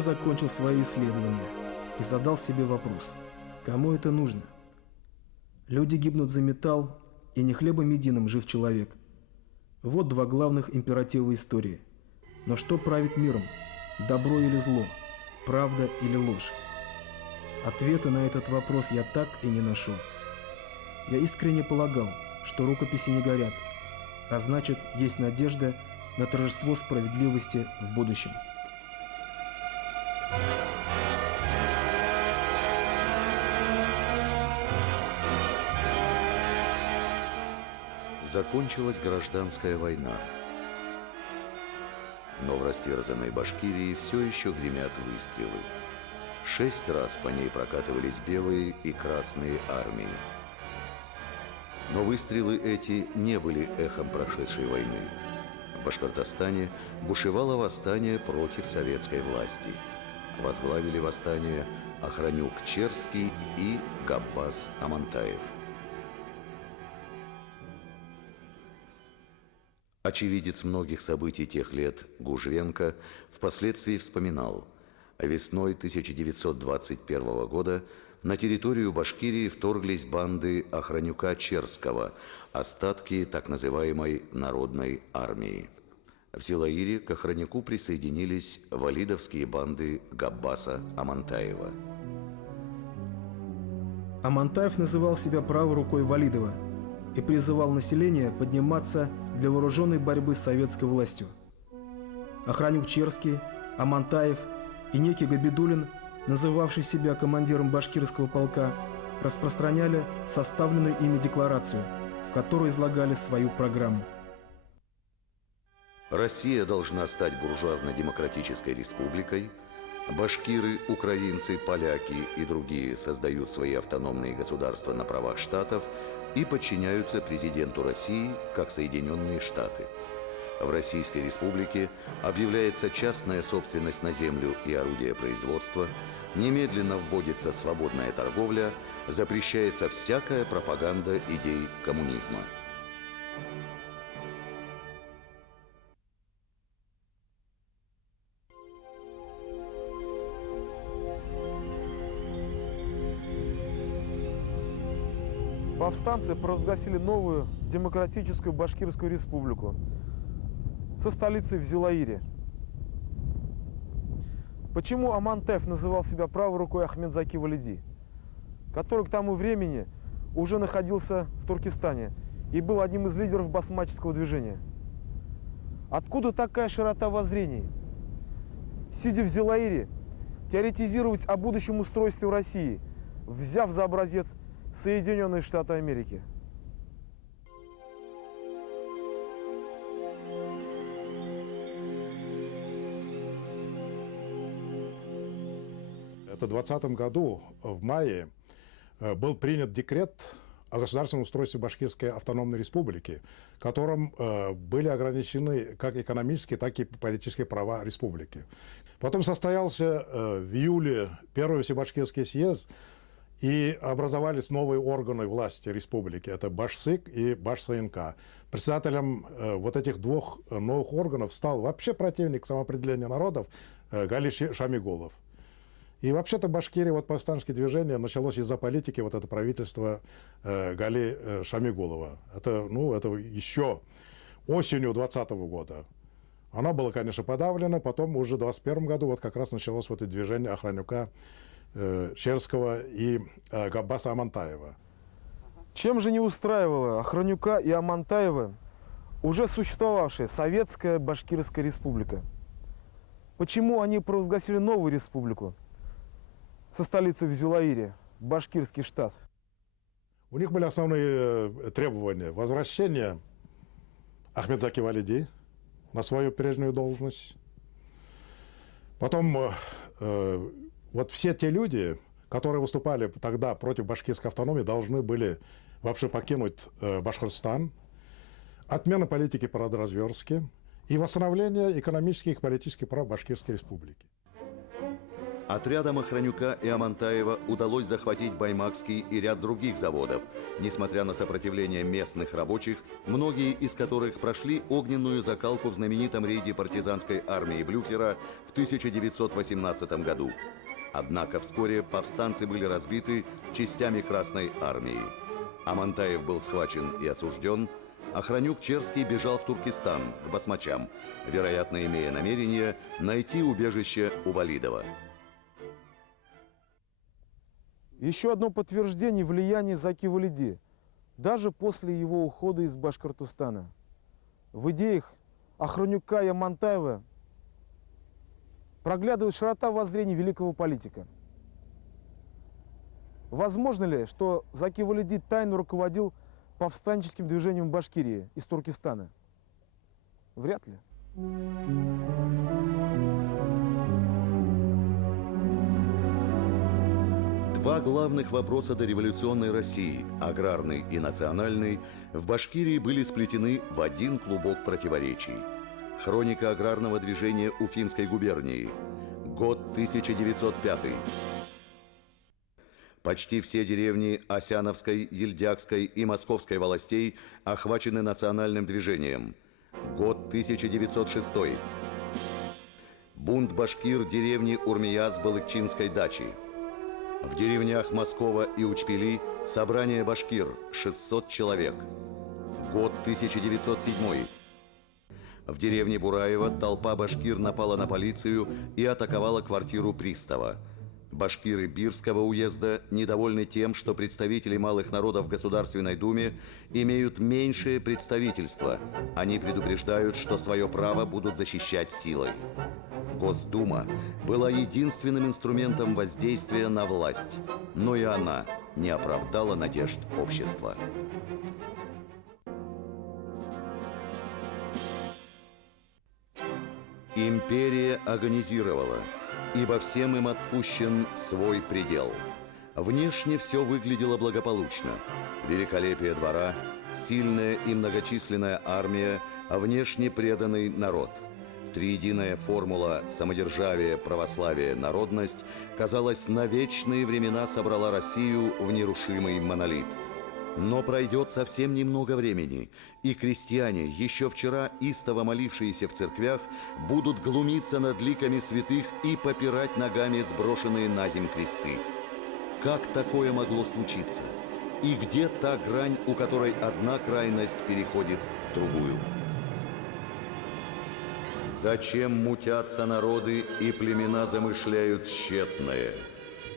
я закончил свои исследования и задал себе вопрос, кому это нужно? Люди гибнут за металл, и не хлебом единым жив человек. Вот два главных императива истории. Но что правит миром? Добро или зло? Правда или ложь? Ответа на этот вопрос я так и не нашел. Я искренне полагал, что рукописи не горят, а значит, есть надежда на торжество справедливости в будущем. Закончилась гражданская война. Но в растерзанной Башкирии все еще гремят выстрелы. 6 раз по ней прокатывались белые и красные армии. Но выстрелы эти не были эхом прошедшей войны. В Башкортостане бушевало восстание против советской власти. Возглавили восстание Охранюк Черский и Габбас Амантаев. Очевидец многих событий тех лет Гужвенко впоследствии вспоминал: весной 1921 года на территорию Башкирии вторглись банды Охранюка Черского, остатки так называемой народной армии. В Зилаире к Охранюку присоединились валидовские банды Габбаса Амантаева. Амантаев называл себя правой рукой Валидова и призывал население подниматься для вооруженной борьбы с советской властью. Охранюк Черский, Амантаев и некий Габидуллин, называвший себя командиром башкирского полка, распространяли составленную ими декларацию, в которой излагали свою программу. Россия должна стать буржуазно-демократической республикой. Башкиры, украинцы, поляки и другие создают свои автономные государства на правах штатов и подчиняются президенту России как Соединенные Штаты. В Российской Республике объявляется частная собственность на землю и орудия производства, немедленно вводится свободная торговля, запрещается всякая пропаганда идей коммунизма. Повстанцы провозгласили новую демократическую Башкирскую республику со столицей в Зилаире. Почему Амантаев называл себя правой рукой Ахмедзаки Валиди, который к тому времени уже находился в Туркестане и был одним из лидеров басмаческого движения? Откуда такая широта воззрений? Сидя в Зилаире, теоретизировать о будущем устройстве России, взяв за образец Соединенные Штаты Америки. В 2020 году, в мае, был принят декрет о государственном устройстве Башкирской автономной республики, которым были ограничены как экономические, так и политические права республики. Потом состоялся в июле первый Всебашкирский съезд, и образовались новые органы власти республики. Это Башсык и Башсайнка. Председателем вот этих двух новых органов стал вообще противник самоопределения народов Гали Шамиголов. И вообще-то в Башкирии вот повстанческое движение началось из-за политики вот это правительство Гали Шамиголова. Это еще осенью 2020 года. Оно было, конечно, подавлено, потом уже в 2021 году вот как раз началось вот это движение Охранюка Черского и Габбаса Амантаева. Чем же не устраивала Охранюка и Амантаева уже существовавшая Советская Башкирская республика? Почему они провозгласили новую республику со столицей в Зилаире, Башкирский штат? У них были основные требования: возвращение Ахмедзаки Валиди на свою прежнюю должность. Потом вот все те люди, которые выступали тогда против башкирской автономии, должны были вообще покинуть Башкортостан, отмена политики по родоразверстке и восстановление экономических и политических прав Башкирской республики. Отрядам Охранюка и Амантаева удалось захватить Баймакский и ряд других заводов, несмотря на сопротивление местных рабочих, многие из которых прошли огненную закалку в знаменитом рейде партизанской армии Блюхера в 1918 году. Однако вскоре повстанцы были разбиты частями Красной армии. Амантаев был схвачен и осужден, Охранюк-Черский бежал в Туркестан, к басмачам, вероятно, имея намерение найти убежище у Валидова. Еще одно подтверждение влияния Заки Валиди, даже после его ухода из Башкортостана. В идеях Охранюка и Амантаева проглядывает широта воззрений великого политика. Возможно ли, что Заки Валиди тайно руководил повстанческим движением в Башкирии из Туркестана? Вряд ли. Два главных вопроса дореволюционной России, аграрный и национальный, в Башкирии были сплетены в один клубок противоречий. Хроника аграрного движения Уфимской губернии. Год 1905. Почти все деревни Осяновской, Ельдякской и Московской волостей охвачены национальным движением. Год 1906. Бунт башкир деревни Урмияз Балыкчинской дачи. В деревнях Москова и Учпели собрание башкир 600 человек. Год 1907. В деревне Бураево толпа башкир напала на полицию и атаковала квартиру пристава. Башкиры Бирского уезда недовольны тем, что представители малых народов в Государственной Думе имеют меньшее представительство. Они предупреждают, что свое право будут защищать силой. Госдума была единственным инструментом воздействия на власть, но и она не оправдала надежд общества. Империя агонизировала, ибо всем им отпущен свой предел. Внешне все выглядело благополучно. Великолепие двора, сильная и многочисленная армия, а внешне преданный народ. Триединая формула самодержавие, православие, народность, казалось, на вечные времена собрала Россию в нерушимый монолит. Но пройдет совсем немного времени, и крестьяне, еще вчера истово молившиеся в церквях, будут глумиться над ликами святых и попирать ногами сброшенные на земь кресты. Как такое могло случиться? И где та грань, у которой одна крайность переходит в другую? Зачем мутятся народы и племена замышляют тщетное?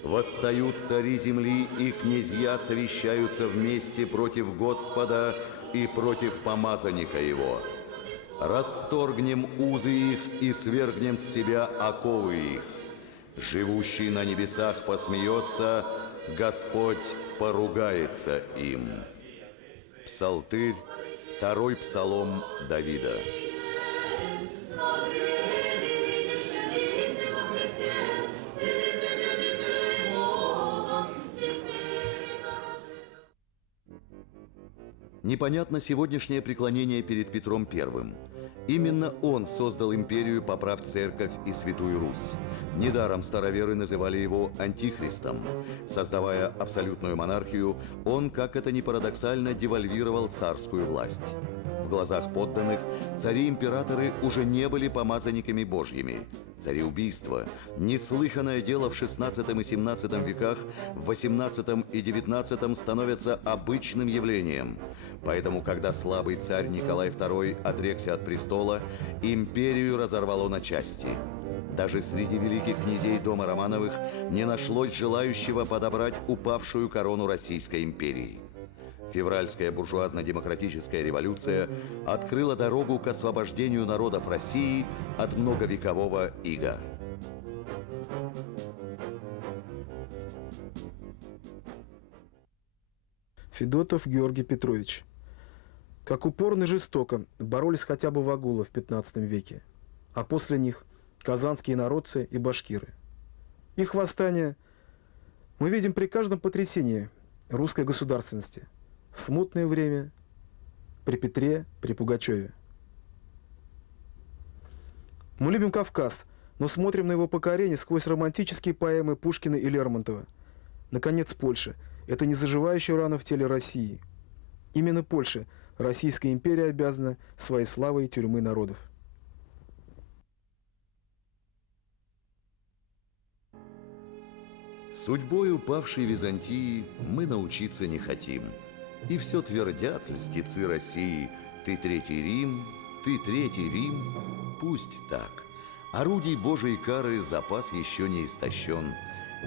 Восстают цари земли, и князья совещаются вместе против Господа и против помазанника его. Расторгнем узы их и свергнем с себя оковы их. Живущий на небесах посмеется, Господь поругается им. Псалтырь, 2-й псалом Давида. Непонятно сегодняшнее преклонение перед Петром I. Именно он создал империю, поправ церковь и Святую Русь. Недаром староверы называли его антихристом. Создавая абсолютную монархию, он, как это ни парадоксально, девальвировал царскую власть. В глазах подданных цари-императоры уже не были помазанниками божьими. Цареубийство, неслыханное дело в XVI и XVII веках, в XVIII и XIX становятся обычным явлением. Поэтому, когда слабый царь Николай II отрекся от престола, империю разорвало на части. Даже среди великих князей дома Романовых не нашлось желающего подобрать упавшую корону Российской империи. Февральская буржуазно-демократическая революция открыла дорогу к освобождению народов России от многовекового ига. Федотов Георгий Петрович. Как упорно и жестоко боролись хотя бы вагулы в 15 веке, а после них казанские народцы и башкиры. Их восстание мы видим при каждом потрясении русской государственности. В смутное время, при Петре, при Пугачеве. Мы любим Кавказ, но смотрим на его покорение сквозь романтические поэмы Пушкина и Лермонтова. Наконец, Польша – это незаживающая рана в теле России. Именно Польше Российская империя обязана своей славой тюрьмы народов. Судьбой упавшей Византии мы научиться не хотим. И все твердят льстецы России: ты третий Рим, ты третий Рим. Пусть так. Орудий Божией кары запас еще не истощен.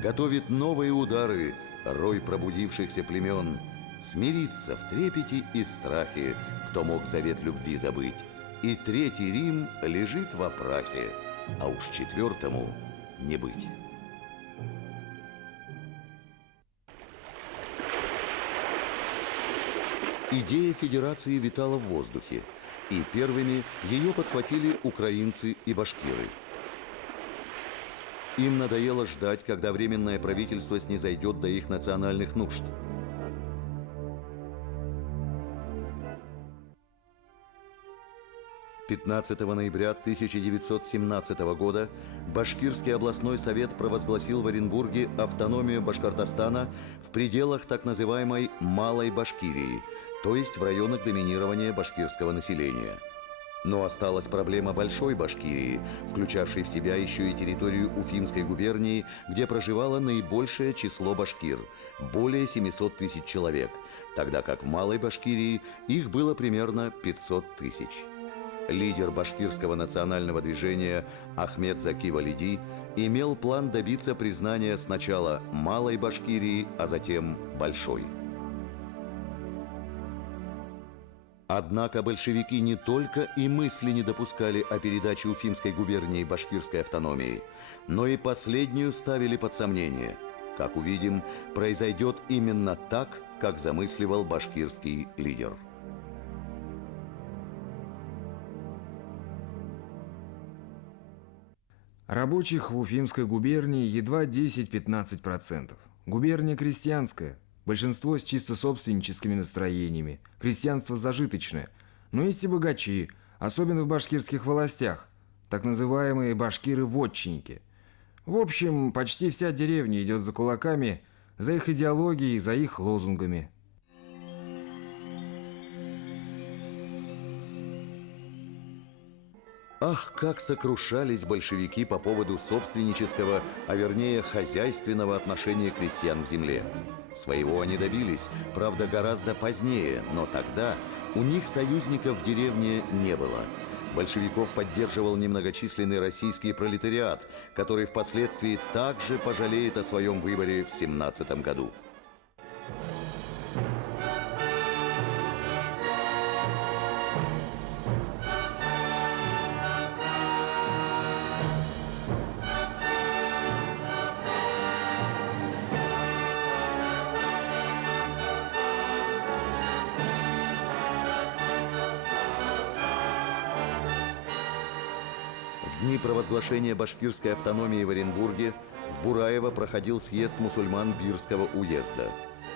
Готовит новые удары рой пробудившихся племен. Смириться в трепете и страхе, кто мог завет любви забыть. И третий Рим лежит во прахе, а уж четвертому не быть. Идея федерации витала в воздухе, и первыми ее подхватили украинцы и башкиры. Им надоело ждать, когда временное правительство снизойдет до их национальных нужд. «15 ноября 1917 года Башкирский областной совет провозгласил в Оренбурге автономию Башкортостана в пределах так называемой «Малой Башкирии», то есть в районах доминирования башкирского населения. Но осталась проблема Большой Башкирии, включавшей в себя еще и территорию Уфимской губернии, где проживало наибольшее число башкир – более 700 тысяч человек, тогда как в Малой Башкирии их было примерно 500 тысяч. Лидер башкирского национального движения Ахмед Заки Валиди имел план добиться признания сначала Малой Башкирии, а затем Большой. Однако большевики не только и мысли не допускали о передаче Уфимской губернии башкирской автономии, но и последнюю ставили под сомнение. Как увидим, произойдет именно так, как замысливал башкирский лидер. Рабочих в Уфимской губернии едва 10-15%. Губерния крестьянская, большинство с чисто собственническими настроениями, крестьянство зажиточное. Но есть и богачи, особенно в башкирских властях, так называемые башкиры-вотчинники. В общем, почти вся деревня идет за кулаками, за их идеологией, за их лозунгами. Ах, как сокрушались большевики по поводу собственнического, а вернее хозяйственного отношения крестьян к земле. Своего они добились, правда, гораздо позднее, но тогда у них союзников в деревне не было. Большевиков поддерживал немногочисленный российский пролетариат, который впоследствии также пожалеет о своем выборе в 1917 году. В дни провозглашения башкирской автономии в Оренбурге в Бураево проходил съезд мусульман Бирского уезда.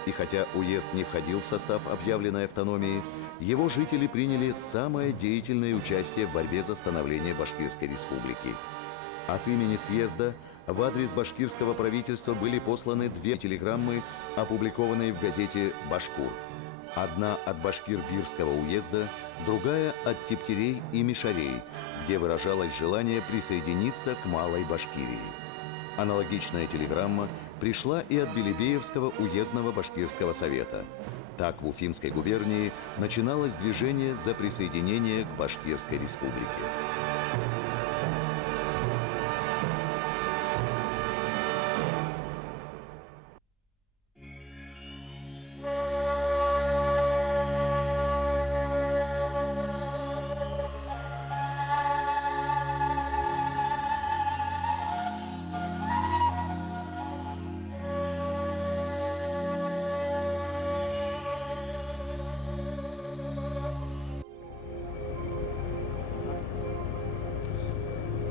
И хотя уезд не входил в состав объявленной автономии, его жители приняли самое деятельное участие в борьбе за становление Башкирской республики. От имени съезда в адрес башкирского правительства были посланы две телеграммы, опубликованные в газете «Башкурт». Одна от башкир Бирского уезда, другая от тептерей и мишарей, где выражалось желание присоединиться к Малой Башкирии. Аналогичная телеграмма пришла и от Белебеевского уездного башкирского совета. Так в Уфимской губернии начиналось движение за присоединение к Башкирской республике.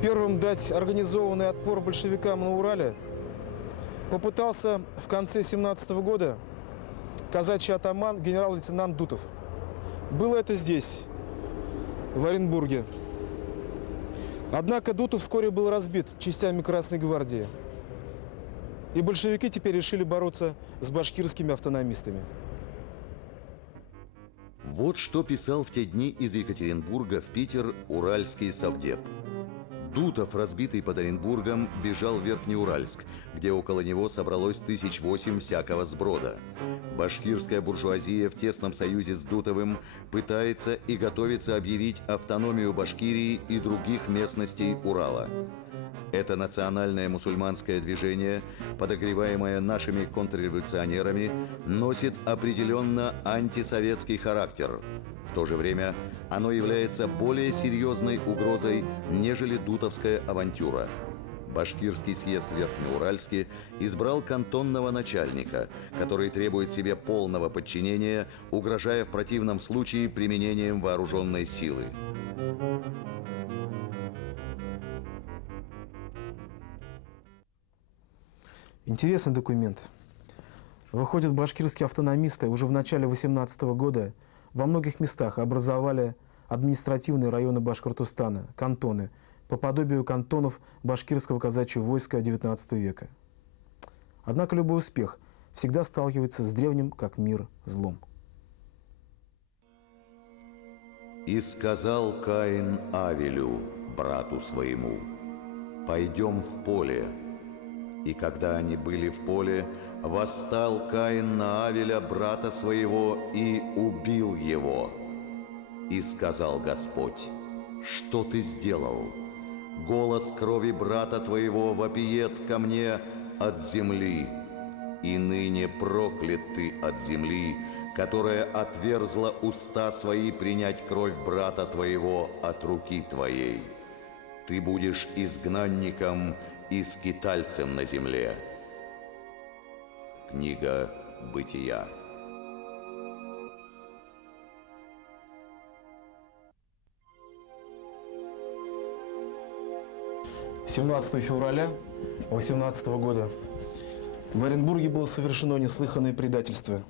Первым дать организованный отпор большевикам на Урале попытался в конце 1917 года казачий атаман генерал-лейтенант Дутов. Было это здесь, в Оренбурге. Однако Дутов вскоре был разбит частями Красной гвардии. И большевики теперь решили бороться с башкирскими автономистами. Вот что писал в те дни из Екатеринбурга в Питер уральский совдеп. Дутов, разбитый под Оренбургом, бежал в Верхнеуральск, где около него собралось 1008 всякого сброда. Башкирская буржуазия в тесном союзе с Дутовым пытается и готовится объявить автономию Башкирии и других местностей Урала. Это национальное мусульманское движение, подогреваемое нашими контрреволюционерами, носит определенно антисоветский характер. В то же время оно является более серьезной угрозой, нежели дутовская авантюра. Башкирский съезд в Верхнеуральске избрал кантонного начальника, который требует себе полного подчинения, угрожая в противном случае применением вооруженной силы. Интересный документ. Выходит, башкирские автономисты уже в начале 18 года во многих местах образовали административные районы Башкортостана, кантоны, по подобию кантонов башкирского казачьего войска XIX века. Однако любой успех всегда сталкивается с древним, как мир, злом. «И сказал Каин Авелю, брату своему, пойдем в поле. И когда они были в поле, восстал Каин на Авеля, брата своего, и убил его. И сказал Господь: что ты сделал? Голос крови брата твоего вопиет ко мне от земли. И ныне проклят ты от земли, которая отверзла уста свои принять кровь брата твоего от руки твоей. Ты будешь изгнанником и скитальцем на земле». Книга Бытия. «17 февраля 18 года в Оренбурге было совершено неслыханное предательство.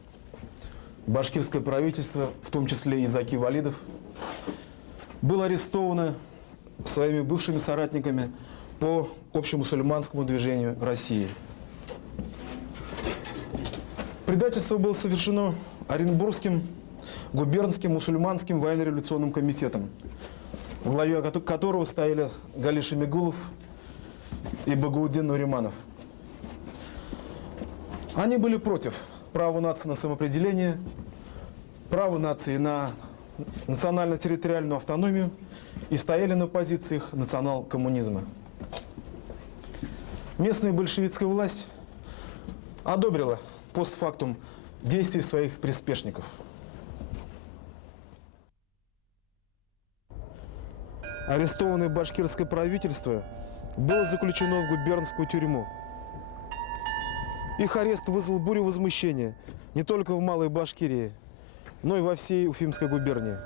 Башкирское правительство, в том числе и Заки Валидов, было арестовано своими бывшими соратниками по общемусульманскому движению России. Предательство было совершено Оренбургским губернским мусульманским военно-революционным комитетом, во главе которого стояли Гали Шамигулов и Багаудин Нуриманов. Они были против права нации на самоопределение, права нации на национально-территориальную автономию и стояли на позициях национал-коммунизма. Местная большевистская власть одобрила постфактум действий своих приспешников. Арестованное башкирское правительство было заключено в губернскую тюрьму. Их арест вызвал бурю возмущения не только в Малой Башкирии, но и во всей Уфимской губернии.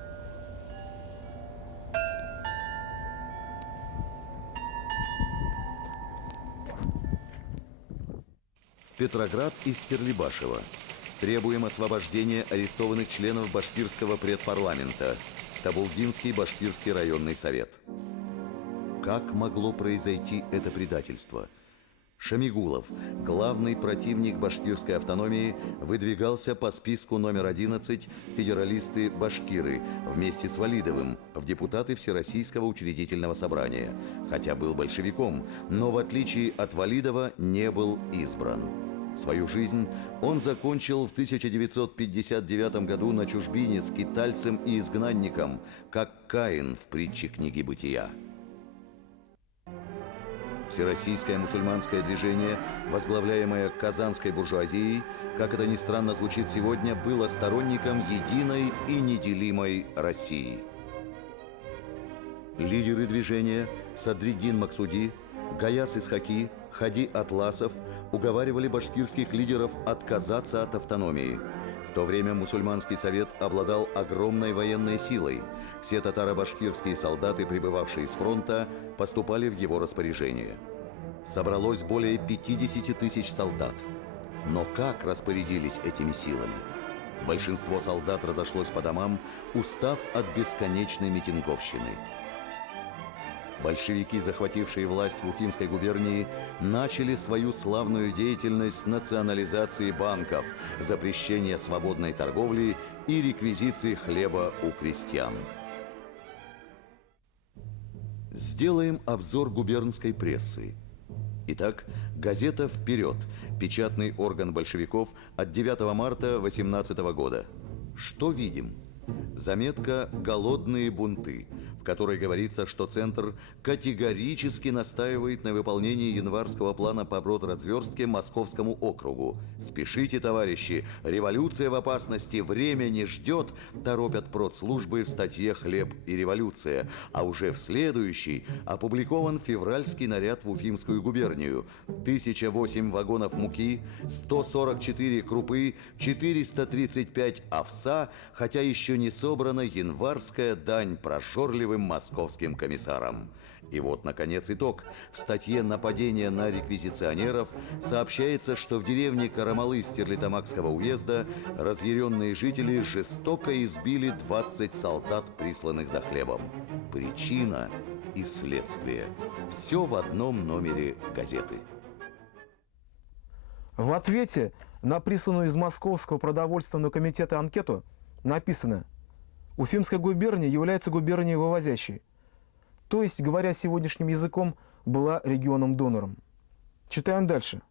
Петроград из Стерлибашева. Требуем освобождения арестованных членов башкирского предпарламента. Табулгинский башкирский районный совет. Как могло произойти это предательство? Шамигулов, главный противник башкирской автономии, выдвигался по списку номер 11 федералисты-башкиры вместе с Валидовым в депутаты Всероссийского учредительного собрания, хотя был большевиком, но в отличие от Валидова не был избран. Свою жизнь он закончил в 1959 году на чужбине скитальцем и изгнанником, как Каин в притче книги Бытия. Всероссийское мусульманское движение, возглавляемое казанской буржуазией, как это ни странно звучит сегодня, было сторонником единой и неделимой России. Лидеры движения Садриддин Максуди, Гаяс Исхаки, Хади Атласов уговаривали башкирских лидеров отказаться от автономии. В то время мусульманский совет обладал огромной военной силой. Все татаро-башкирские солдаты, прибывавшие с фронта, поступали в его распоряжение. Собралось более 50 тысяч солдат. Но как распорядились этими силами? Большинство солдат разошлось по домам, устав от бесконечной митинговщины. Большевики, захватившие власть в Уфимской губернии, начали свою славную деятельность с национализации банков, запрещения свободной торговли и реквизиции хлеба у крестьян. Сделаем обзор губернской прессы. Итак, газета «Вперед», печатный орган большевиков от 9 марта 18 года. Что видим? Заметка «Голодные бунты», в которой говорится, что Центр категорически настаивает на выполнении январского плана по брод-разверстке Московскому округу. «Спешите, товарищи, революция в опасности, время не ждет», торопят продслужбы в статье «Хлеб и революция». А уже в следующей опубликован февральский наряд в Уфимскую губернию. 1008 вагонов муки, 144 крупы, 435 овса, хотя еще не собрана январская дань прожорливым московским комиссарам. И вот, наконец, итог. В статье «Нападение на реквизиционеров» сообщается, что в деревне Карамалы Стерлитамакского уезда разъяренные жители жестоко избили 20 солдат, присланных за хлебом. Причина и следствие. Все в одном номере газеты. В ответе на присланную из Московского продовольственного комитета анкету написано: Уфимская губерния является губернией вывозящей. То есть, говоря сегодняшним языком, была регионом-донором. Читаем дальше.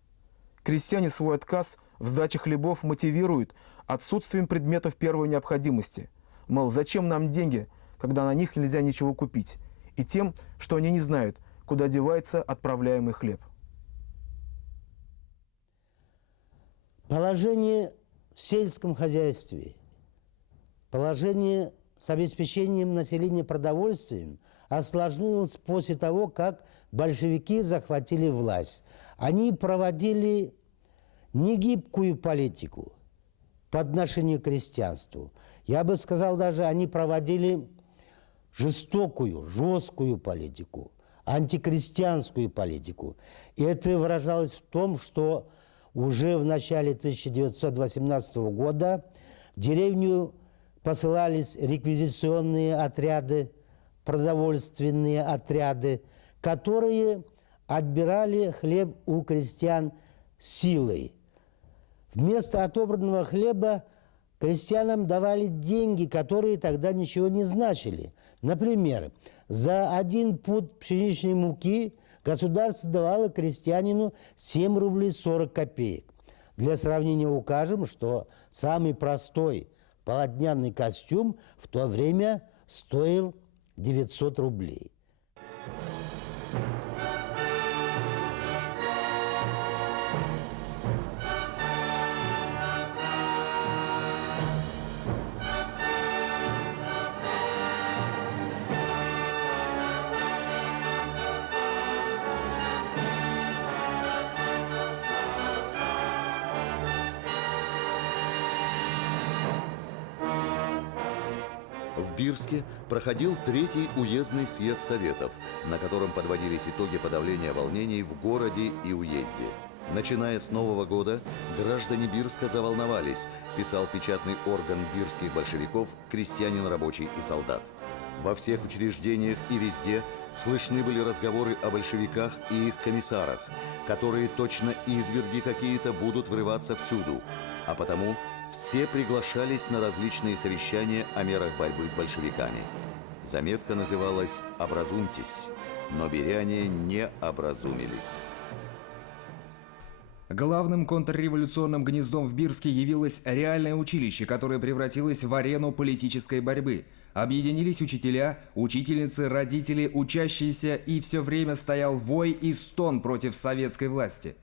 Крестьяне свой отказ в сдаче хлебов мотивируют отсутствием предметов первой необходимости. Мол, зачем нам деньги, когда на них нельзя ничего купить? И тем, что они не знают, куда девается отправляемый хлеб. Положение в сельском хозяйстве, положение с обеспечением населения продовольствием осложнилось после того, как большевики захватили власть. Они проводили негибкую политику по отношению к крестьянству. Я бы сказал, даже они проводили жестокую, жесткую политику, антикрестьянскую политику. И это выражалось в том, что уже в начале 1918 года в деревню посылались реквизиционные отряды, продовольственные отряды, которые отбирали хлеб у крестьян силой. Вместо отобранного хлеба крестьянам давали деньги, которые тогда ничего не значили. Например, за 1 пуд пшеничной муки государство давало крестьянину 7 рублей 40 копеек. Для сравнения укажем, что самый простой полотняный костюм в то время стоил 900 рублей. В Бирске проходил 3-й уездный съезд Советов, на котором подводились итоги подавления волнений в городе и уезде. Начиная с Нового года, граждане Бирска заволновались, писал печатный орган бирских большевиков «Крестьянин, рабочий и солдат». Во всех учреждениях и везде слышны были разговоры о большевиках и их комиссарах, которые точно изверги какие-то будут врываться всюду, а потому все приглашались на различные совещания о мерах борьбы с большевиками. Заметка называлась «Образумьтесь», но биряне не образумились. Главным контрреволюционным гнездом в Бирске явилось реальное училище, которое превратилось в арену политической борьбы. Объединились учителя, учительницы, родители, учащиеся, и все время стоял вой и стон против советской власти.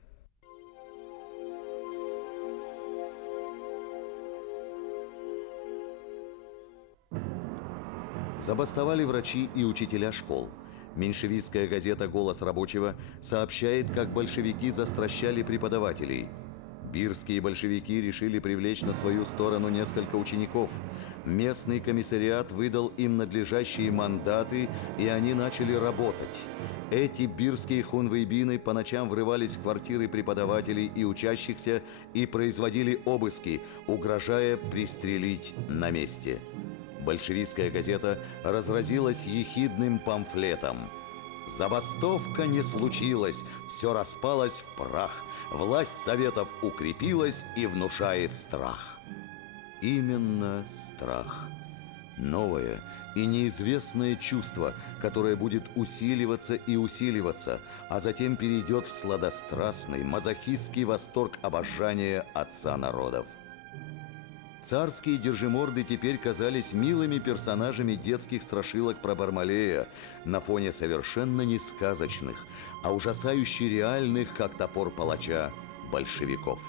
Забастовали врачи и учителя школ. Меньшевистская газета «Голос рабочего» сообщает, как большевики застращали преподавателей. Бирские большевики решили привлечь на свою сторону несколько учеников. Местный комиссариат выдал им надлежащие мандаты, и они начали работать. Эти бирские хунвейбины по ночам врывались в квартиры преподавателей и учащихся и производили обыски, угрожая пристрелить на месте. Большевистская газета разразилась ехидным памфлетом. Забастовка не случилась, все распалось в прах. Власть советов укрепилась и внушает страх. Именно страх. Новое и неизвестное чувство, которое будет усиливаться и усиливаться, а затем перейдет в сладострастный, мазохистский восторг обожания отца народов. Царские держиморды теперь казались милыми персонажами детских страшилок про Бармалея на фоне совершенно не сказочных, а ужасающе реальных, как топор палача, большевиков.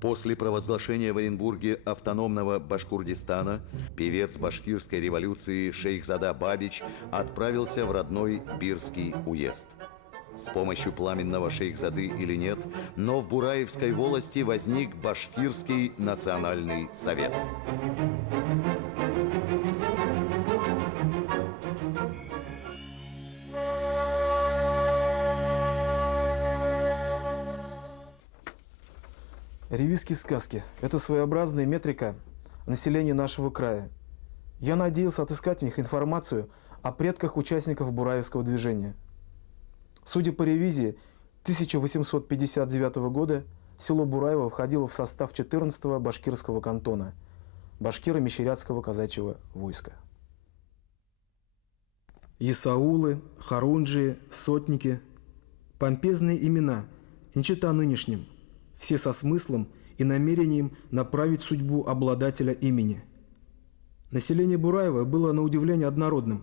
После провозглашения в Оренбурге автономного Башкурдистана певец башкирской революции Шейхзада Бабич отправился в родной Бирский уезд. С помощью пламенного Шейхзады или нет, но в Бураевской волости возник Башкирский национальный совет. Ревизские сказки – это своеобразная метрика населения нашего края. Я надеялся отыскать в них информацию о предках участников Бураевского движения. Судя по ревизии, 1859 года село Бураево входило в состав 14-го башкирского кантона – Башкиро-Мещерятского казачьего войска. Исаулы, Харунджи, Сотники – помпезные имена, не чета нынешним, все со смыслом и намерением направить судьбу обладателя имени. Население Бураева было на удивление однородным.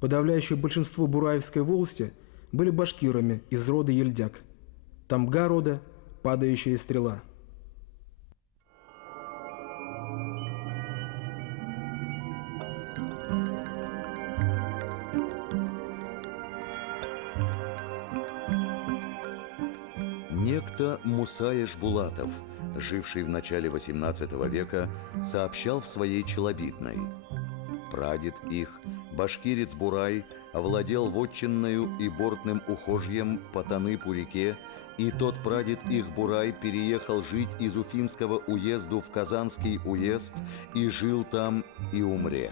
Подавляющее большинство Бураевской волости были башкирами из рода Ельдяк. Тамга рода – падающая стрела. Некто Муса Эшбулатов, живший в начале XVIII века, сообщал в своей челобитной: прадед их, башкирец Бурай, овладел вотчинною и бортным ухожьем по Танып-реке, и тот прадед их Бурай переехал жить из Уфимского уезду в Казанский уезд и жил там и умре.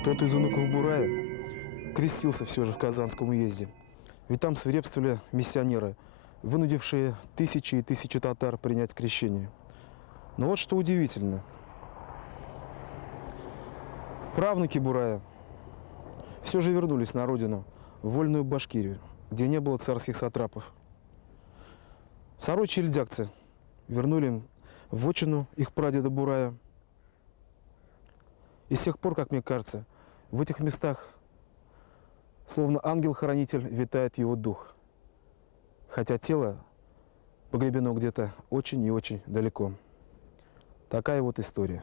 Кто-то из внуков Бурая крестился все же в Казанском уезде. Ведь там свирепствовали миссионеры, вынудившие тысячи и тысячи татар принять крещение. Но вот что удивительно. Правнуки Бурая все же вернулись на родину, в вольную Башкирию, где не было царских сатрапов. Сорочьи ельдякцы вернули им вотчину их прадеда Бурая. И с тех пор, как мне кажется, в этих местах словно ангел-хранитель витает его дух, хотя тело погребено где-то очень и очень далеко. Такая вот история.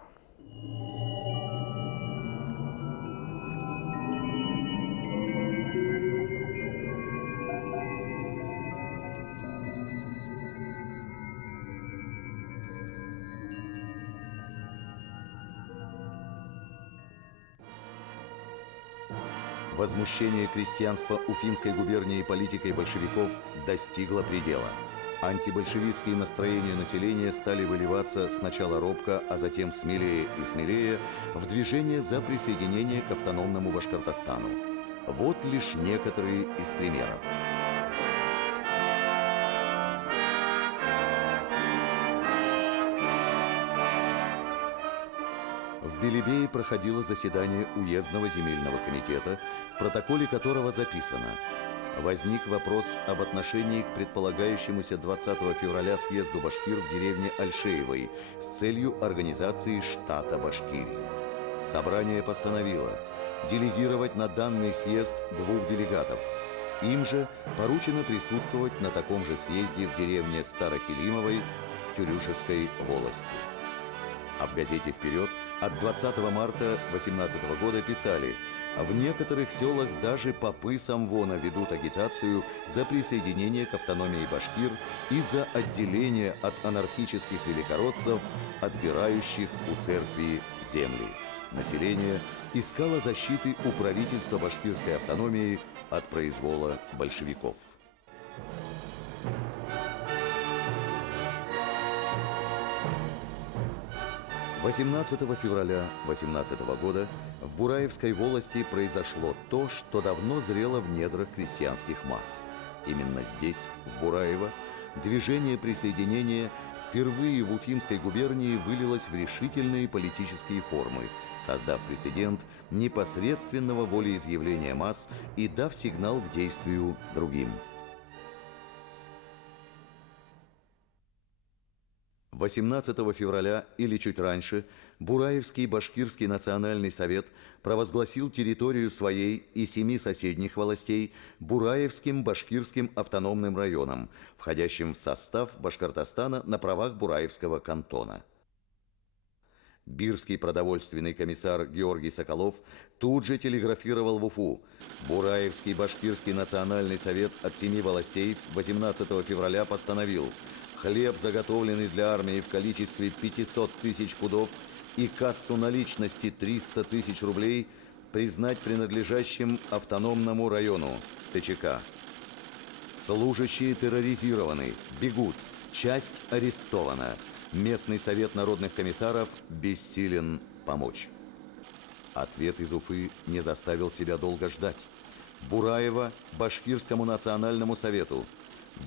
Возмущение крестьянства Уфимской губернии политикой большевиков достигло предела. Антибольшевистские настроения населения стали выливаться сначала робко, а затем смелее и смелее в движение за присоединение к автономному Башкортостану. Вот лишь некоторые из примеров. В Белебее проходило заседание уездного земельного комитета, в протоколе которого записано: возник вопрос об отношении к предполагающемуся 20 февраля съезду башкир в деревне Альшеевой с целью организации штата Башкирии. Собрание постановило делегировать на данный съезд 2 делегатов. Им же поручено присутствовать на таком же съезде в деревне Старохилимовой Тюрюшевской волости. А в газете «Вперед» от 20 марта 18 года писали: В некоторых селах даже попы Самвона ведут агитацию за присоединение к автономии башкир и за отделение от анархических великороссов, отбирающих у церкви земли. Население искало защиты у правительства башкирской автономии от произвола большевиков. 18 февраля 18 года в Бураевской волости произошло то, что давно зрело в недрах крестьянских масс. Именно здесь, в Бураево, движение присоединения впервые в Уфимской губернии вылилось в решительные политические формы, создав прецедент непосредственного волеизъявления масс и дав сигнал к действию другим. 18 февраля или чуть раньше Бураевский башкирский национальный совет провозгласил территорию своей и 7 соседних волостей Бураевским башкирским автономным районом, входящим в состав Башкортостана на правах Бураевского кантона. Бирский продовольственный комиссар Георгий Соколов тут же телеграфировал в Уфу: Бураевский башкирский национальный совет от 7 властей 18 февраля постановил хлеб, заготовленный для армии в количестве 500 тысяч пудов, и кассу наличности 300 тысяч рублей признать принадлежащим автономному району ТЧК. Служащие терроризированы, бегут, часть арестована. Местный совет народных комиссаров бессилен помочь. Ответ из Уфы не заставил себя долго ждать. Бураево Башкирскому национальному совету: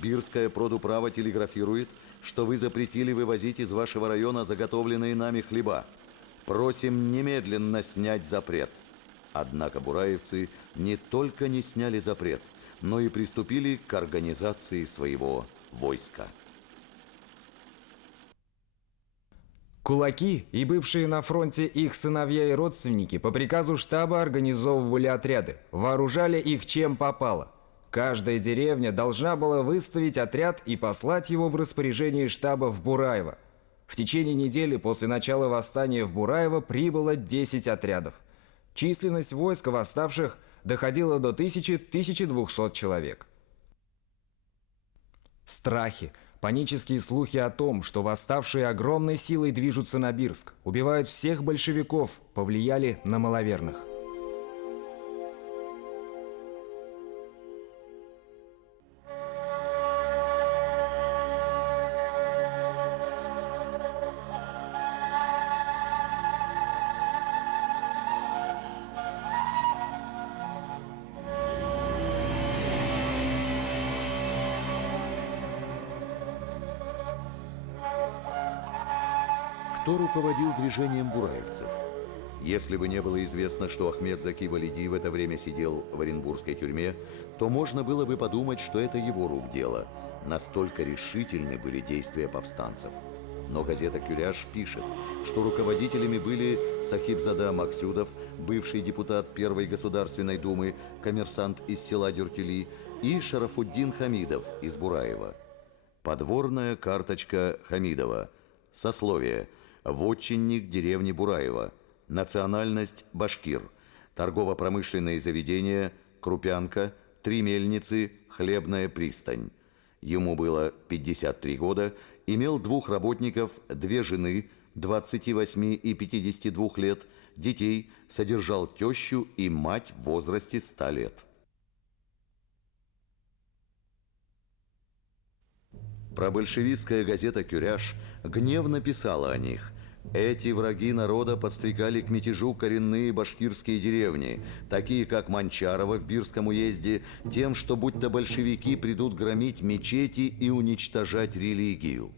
Бирское продуправо телеграфирует, что вы запретили вывозить из вашего района заготовленные нами хлеба. Просим немедленно снять запрет. Однако бураевцы не только не сняли запрет, но и приступили к организации своего войска. Кулаки и бывшие на фронте их сыновья и родственники по приказу штаба организовывали отряды, вооружали их чем попало. Каждая деревня должна была выставить отряд и послать его в распоряжение штаба в Бураево. В течение недели после начала восстания в Бураево прибыло 10 отрядов. Численность войск восставших доходила до 1000-1200 человек. Страхи, панические слухи о том, что восставшие огромной силой движутся на Бирск, убивают всех большевиков, повлияли на маловерных. Кто руководил движением бураевцев? Если бы не было известно, что Ахмед Заки Валиди в это время сидел в Оренбургской тюрьме, то можно было бы подумать, что это его рук дело. Настолько решительны были действия повстанцев. Но газета «Кюряш» пишет, что руководителями были Сахибзада Максюдов, бывший депутат Первой Государственной Думы, коммерсант из села Дюртюли, и Шарафуддин Хамидов из Бураева. Подворная карточка Хамидова. Сословие: вотчинник деревни Бураева. Национальность – башкир. Торгово-промышленные заведения: Крупянка, 3 мельницы, хлебная пристань. Ему было 53 года, имел 2 работников, 2 жены, 28 и 52 лет, детей, содержал тещу и мать в возрасте 100 лет. Пробольшевистская газета «Кюряш» гневно писала о них: эти враги народа подстрекали к мятежу коренные башкирские деревни, такие как Манчарово в Бирском уезде, тем, что будто большевики придут громить мечети и уничтожать религию.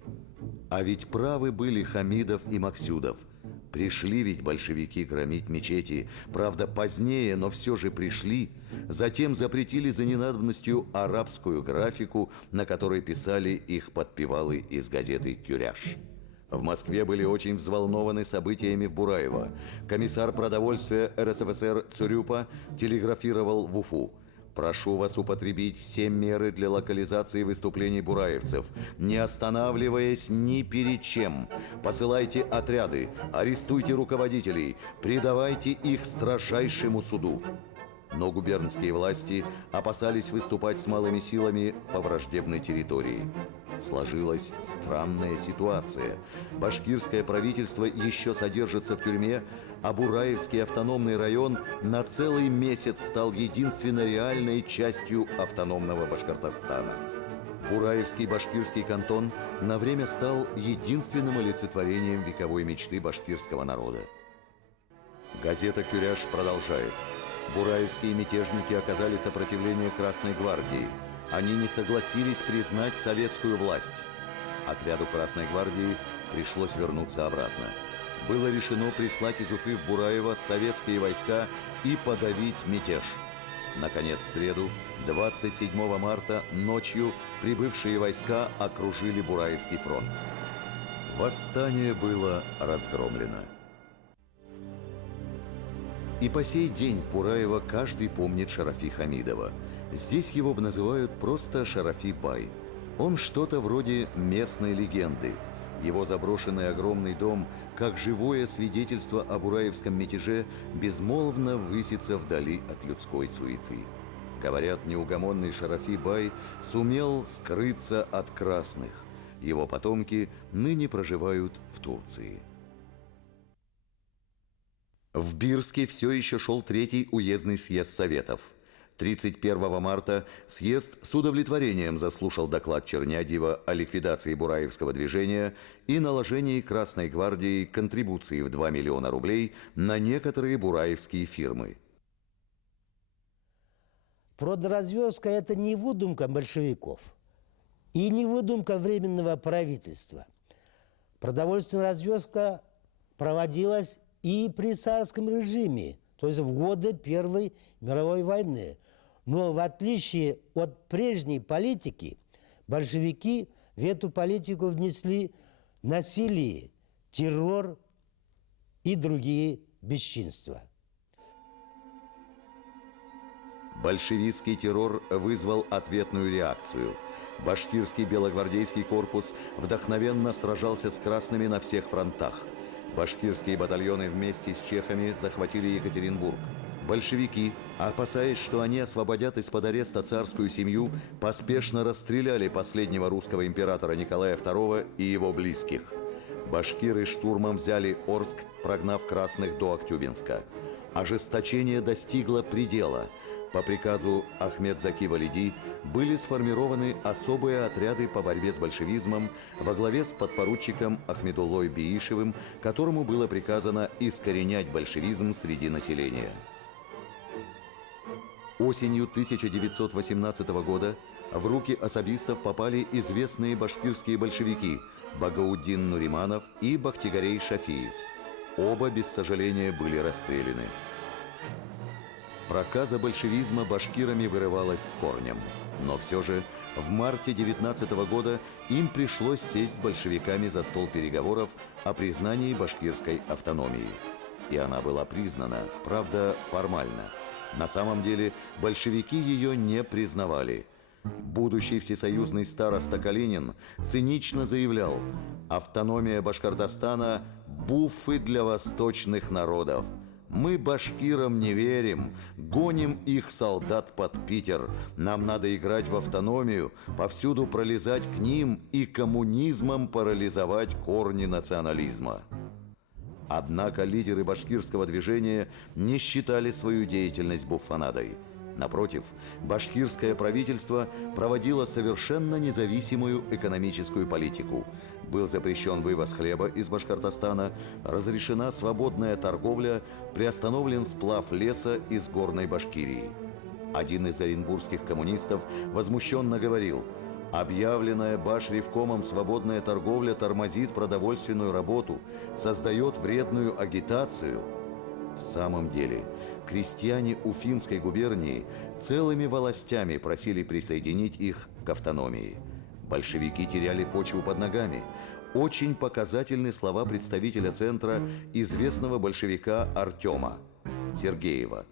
А ведь правы были Хамидов и Максюдов. Пришли ведь большевики громить мечети, правда позднее, но все же пришли. Затем запретили за ненадобностью арабскую графику, на которой писали их подпевалы из газеты «Кюряш». В Москве были очень взволнованы событиями в Бураево. Комиссар продовольствия РСФСР Цурюпа телеграфировал в Уфу: Прошу вас употребить все меры для локализации выступлений бураевцев, не останавливаясь ни перед чем. Посылайте отряды, арестуйте руководителей, предавайте их строжайшему суду. Но губернские власти опасались выступать с малыми силами по враждебной территории. Сложилась странная ситуация. Башкирское правительство еще содержится в тюрьме, а Бураевский автономный район на целый месяц стал единственно реальной частью автономного Башкортостана. Бураевский башкирский кантон на время стал единственным олицетворением вековой мечты башкирского народа. Газета «Кюряж» продолжает. Бураевские мятежники оказали сопротивление Красной гвардии. Они не согласились признать советскую власть. Отряду Красной гвардии пришлось вернуться обратно. Было решено прислать из Уфы в Бураево советские войска и подавить мятеж. Наконец, в среду, 27 марта, ночью прибывшие войска окружили Бураевский фронт. Восстание было разгромлено. И по сей день в Бураево каждый помнит Шарафи Хамидова. Здесь его называют просто Шарафи Бай. Он что-то вроде местной легенды. Его заброшенный огромный дом, как живое свидетельство о бураевском мятеже, безмолвно высится вдали от людской суеты. Говорят, неугомонный Шарафи Бай сумел скрыться от красных. Его потомки ныне проживают в Турции. В Бирске все еще шел третий уездный съезд Советов. 31 марта съезд с удовлетворением заслушал доклад Чернядьева о ликвидации бураевского движения и наложении Красной гвардии контрибуции в 2 миллиона рублей на некоторые бураевские фирмы. Продразверстка – это не выдумка большевиков и не выдумка Временного правительства. Продовольственная разверстка проводилась и при царском режиме, то есть в годы Первой мировой войны. Но в отличие от прежней политики, большевики в эту политику внесли насилие, террор и другие бесчинства. Большевистский террор вызвал ответную реакцию. Башкирский белогвардейский корпус вдохновенно сражался с красными на всех фронтах. Башкирские батальоны вместе с чехами захватили Екатеринбург. Большевики, опасаясь, что они освободят из-под ареста царскую семью, поспешно расстреляли последнего русского императора Николая II и его близких. Башкиры штурмом взяли Орск, прогнав красных до Актюбинска. Ожесточение достигло предела. По приказу Ахмед-Заки Валиди были сформированы особые отряды по борьбе с большевизмом во главе с подпоручиком Ахмедуллой Биишевым, которому было приказано искоренять большевизм среди населения. Осенью 1918 года в руки особистов попали известные башкирские большевики Багауддин Нуриманов и Бахтигарей Шафиев. Оба, без сожаления, были расстреляны. Проказа большевизма башкирами вырывалась с корнем. Но все же в марте 19 года им пришлось сесть с большевиками за стол переговоров о признании башкирской автономии. И она была признана, правда, формально. На самом деле большевики ее не признавали. Будущий всесоюзный староста Калинин цинично заявлял: «Автономия Башкортостана – буффы для восточных народов. Мы башкирам не верим, гоним их солдат под Питер. Нам надо играть в автономию, повсюду пролезать к ним и коммунизмом парализовать корни национализма». Однако лидеры башкирского движения не считали свою деятельность буфонадой. Напротив, башкирское правительство проводило совершенно независимую экономическую политику. Был запрещен вывоз хлеба из Башкортостана, разрешена свободная торговля, приостановлен сплав леса из Горной Башкирии. Один из оренбургских коммунистов возмущенно говорил: «Объявленная Башревкомом свободная торговля тормозит продовольственную работу, создает вредную агитацию». В самом деле, крестьяне Уфимской губернии целыми волостями просили присоединить их к автономии. Большевики теряли почву под ногами. Очень показательны слова представителя Центра, известного большевика Артема Сергеева.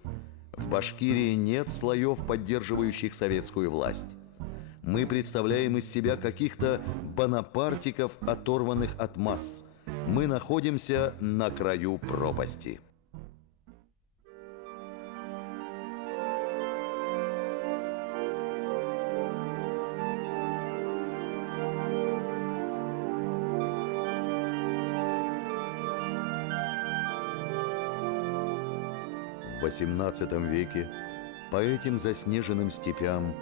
В Башкирии нет слоев, поддерживающих советскую власть. Мы представляем из себя каких-то бонапартиков, оторванных от масс. Мы находимся на краю пропасти. В XVIII веке по этим заснеженным степям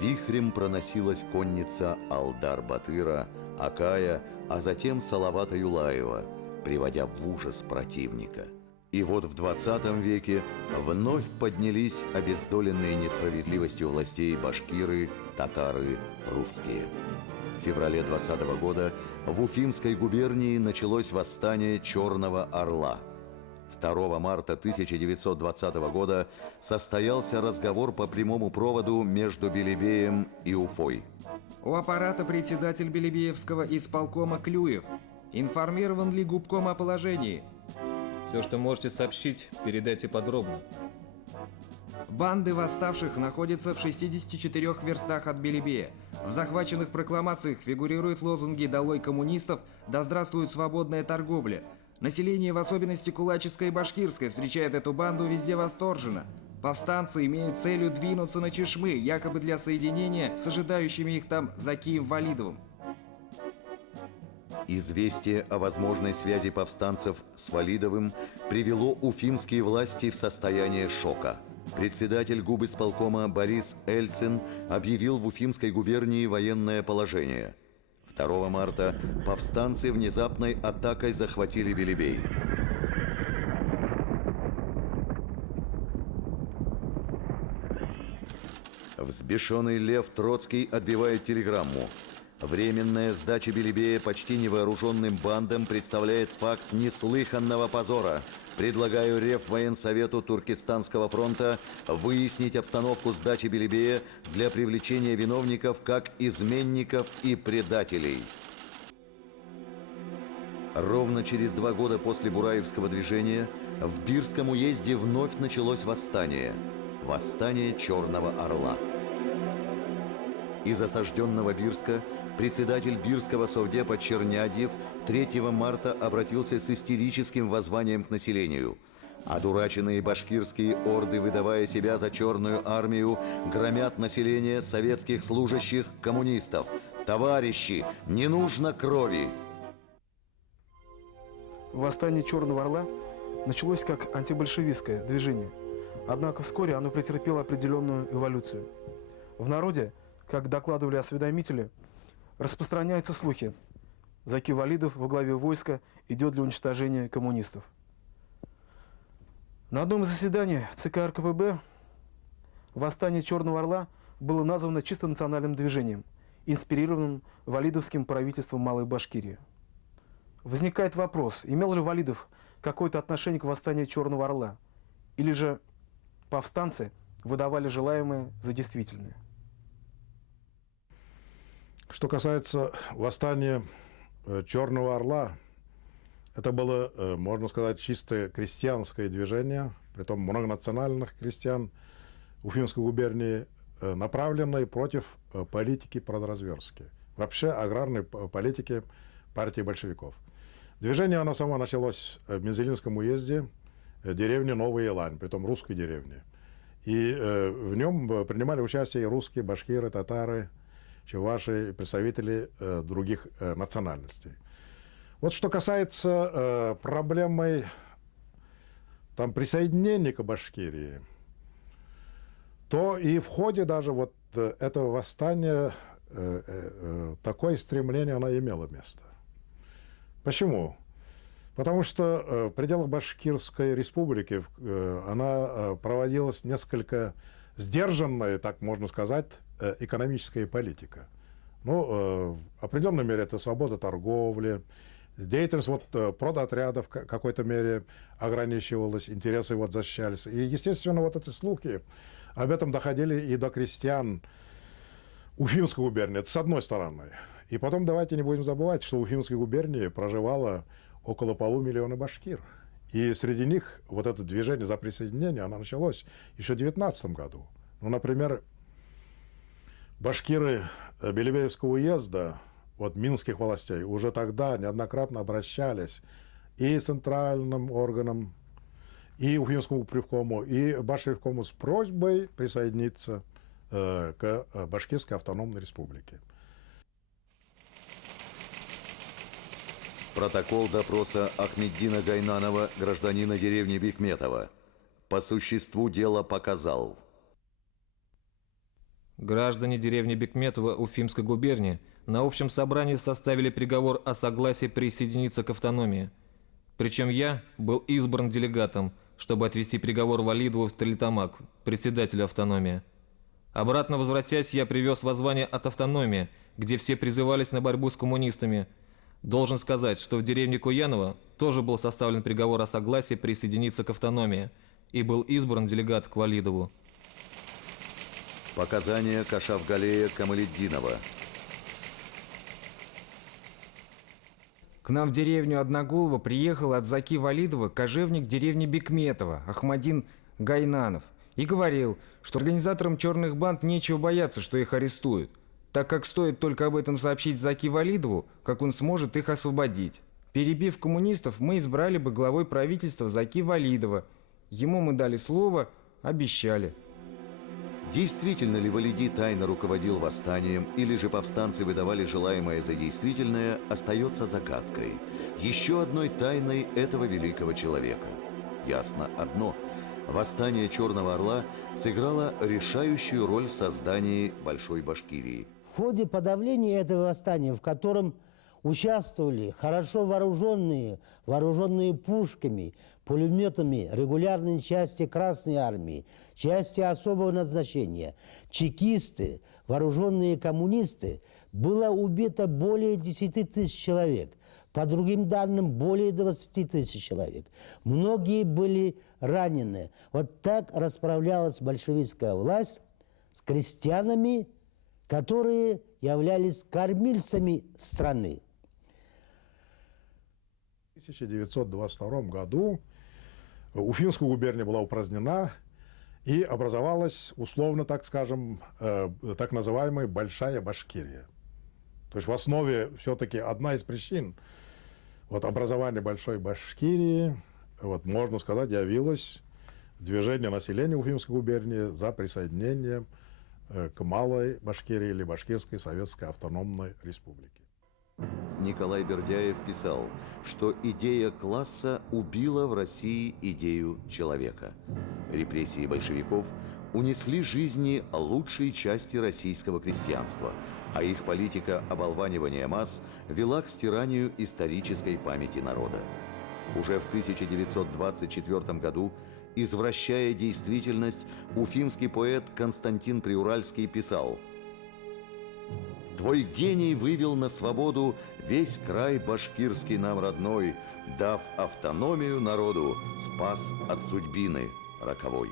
вихрем проносилась конница Алдар-Батыра, Акая, а затем Салавата Юлаева, приводя в ужас противника. И вот в XX веке вновь поднялись обездоленные несправедливостью властей башкиры, татары, русские. В феврале 20 года в Уфимской губернии началось восстание Черного Орла. 2 марта 1920 года состоялся разговор по прямому проводу между Белебеем и Уфой. У аппарата председатель Белебеевского исполкома Клюев. Информирован ли губком о положении? Все, что можете сообщить, передайте подробно. Банды восставших находятся в 64 верстах от Белебея. В захваченных прокламациях фигурируют лозунги «Долой коммунистов», «Да здравствует свободная торговля». Население, в особенности кулаческое и башкирское, встречает эту банду везде восторженно. Повстанцы имеют целью двинуться на Чешмы, якобы для соединения с ожидающими их там Закием Валидовым. Известие о возможной связи повстанцев с Валидовым привело уфимские власти в состояние шока. Председатель губисполкома Борис Эльцин объявил в Уфимской губернии военное положение. 2 марта повстанцы внезапной атакой захватили Белебей. Взбешенный Лев Троцкий отбивает телеграмму. Временная сдача Белебея почти невооруженным бандам представляет факт неслыханного позора. Предлагаю Реввоенсовету Туркестанского фронта выяснить обстановку сдачи Белебея для привлечения виновников как изменников и предателей. Ровно через 2 года после Бураевского движения в Бирском уезде вновь началось восстание. Восстание Черного Орла. Из осажденного Бирска председатель Бирского совдепа Чернядьев 3 марта обратился с истерическим воззванием к населению. Одураченные башкирские орды, выдавая себя за черную армию, громят население советских служащих, коммунистов. Товарищи, не нужно крови! Восстание Черного Орла началось как антибольшевистское движение. Однако вскоре оно претерпело определенную эволюцию. В народе, как докладывали осведомители, распространяются слухи. Заки Валидов во главе войска идет для уничтожения коммунистов. На одном из заседаний ЦК РКПБ восстание Черного Орла было названо чисто национальным движением, инспирированным Валидовским правительством Малой Башкирии. Возникает вопрос, имел ли Валидов какое-то отношение к восстанию Черного Орла, или же повстанцы выдавали желаемое за действительное. Что касается восстания Черного Орла, это было, можно сказать, чисто крестьянское движение, притом многонациональных крестьян Уфимской губернии, направленное против политики продразверстки, вообще аграрной политики партии большевиков. Движение оно само началось в Мензелинском уезде, деревне Новая Елань, притом русской деревне. И в нем принимали участие и русские, башкиры, татары, чуваши, представители других национальностей. Вот что касается проблемы там, присоединения к Башкирии, то и в ходе даже вот этого восстания такое стремление оно имело место. Почему? Потому что в пределах Башкирской республики она проводилась несколько сдержанная, так можно сказать, экономическая политика. Ну, в определенной мере это свобода торговли, деятельность вот продотрядов в какой-то мере ограничивалась, интересы вот защищались. И, естественно, вот эти слухи об этом доходили и до крестьян Уфимской губернии. Это с одной стороны. И потом давайте не будем забывать, что в Уфимской губернии проживало около 500 000 башкир. И среди них вот это движение за присоединение, оно началось еще в 19 году. Ну, например, башкиры Белебеевского уезда, вот минских властей, уже тогда неоднократно обращались и центральным органам, и Уфимскому правкому, и Башкиркому с просьбой присоединиться к Башкирской автономной республике. Протокол допроса Ахмеддина Гайнанова, гражданина деревни Бекметова, по существу дела показал. Граждане деревни Бекметова Уфимской губернии на общем собрании составили приговор о согласии присоединиться к автономии. Причем я был избран делегатом, чтобы отвести приговор Валидову в Стерлитамак, председателю автономии. Обратно возвратясь, я привез воззвание от автономии, где все призывались на борьбу с коммунистами. Должен сказать, что в деревне Куянова тоже был составлен приговор о согласии присоединиться к автономии, и был избран делегат к Валидову. Показания Кашафгалея Камалетдинова. К нам в деревню Одноголово приехал от Заки Валидова кожевник деревни Бекметова Ахмадин Гайнанов и говорил, что организаторам черных банд нечего бояться, что их арестуют, так как стоит только об этом сообщить Заки Валидову, как он сможет их освободить. Перебив коммунистов, мы избрали бы главой правительства Заки Валидова. Ему мы дали слово, обещали. Действительно ли Валиди тайно руководил восстанием, или же повстанцы выдавали желаемое за действительное, остается загадкой. Еще одной тайной этого великого человека. Ясно одно. Восстание Черного Орла сыграло решающую роль в создании Большой Башкирии. В ходе подавления этого восстания, в котором участвовали хорошо вооруженные пушками, пулеметами регулярные части Красной Армии, части особого назначения, чекисты, вооруженные коммунисты, было убито более 10 тысяч человек. По другим данным, более 20 тысяч человек. Многие были ранены. Вот так расправлялась большевистская власть с крестьянами, которые являлись кормильцами страны. В 1922 году Уфимская губерния была упразднена, и образовалась, условно, так скажем, так называемая Большая Башкирия. То есть в основе все-таки одна из причин вот образования Большой Башкирии, вот, можно сказать, явилось движение населения Уфимской губернии за присоединение к Малой Башкирии или Башкирской Советской Автономной Республике. Николай Бердяев писал, что идея класса убила в России идею человека. Репрессии большевиков унесли жизни лучшей части российского крестьянства, а их политика оболванивания масс вела к стиранию исторической памяти народа. Уже в 1924 году, извращая действительность, уфимский поэт Константин Приуральский писал: «Твой гений вывел на свободу весь край башкирский нам родной, дав автономию народу, спас от судьбины роковой».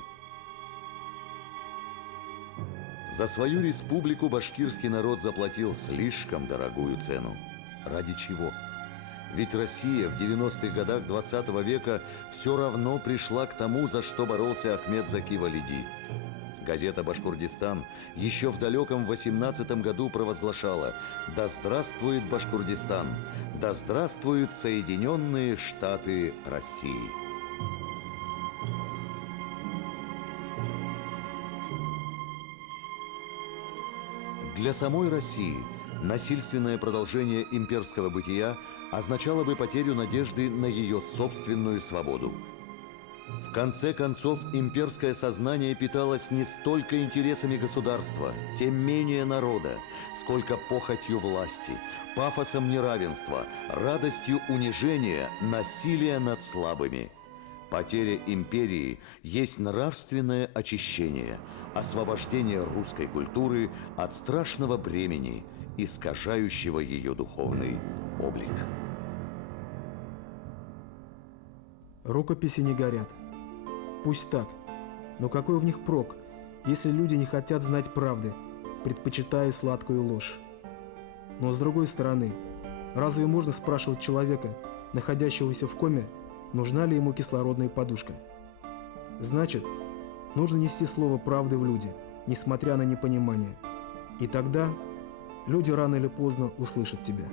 За свою республику башкирский народ заплатил слишком дорогую цену. Ради чего? Ведь Россия в 90-х годах 20 века все равно пришла к тому, за что боролся Ахмед Заки Валиди. Газета «Башкурдистан» еще в далеком 18-м году провозглашала: «Да здравствует Башкурдистан! Да здравствуют Соединенные Штаты России!» Для самой России насильственное продолжение имперского бытия означало бы потерю надежды на ее собственную свободу. В конце концов, имперское сознание питалось не столько интересами государства, тем менее народа, сколько похотью власти, пафосом неравенства, радостью унижения, насилия над слабыми. Потеря империи есть нравственное очищение, освобождение русской культуры от страшного бремени, искажающего ее духовный облик. Рукописи не горят. Пусть так, но какой в них прок, если люди не хотят знать правды, предпочитая сладкую ложь? Но с другой стороны, разве можно спрашивать человека, находящегося в коме, нужна ли ему кислородная подушка. Значит, нужно нести слово правды в люди, несмотря на непонимание. И тогда люди рано или поздно услышат тебя.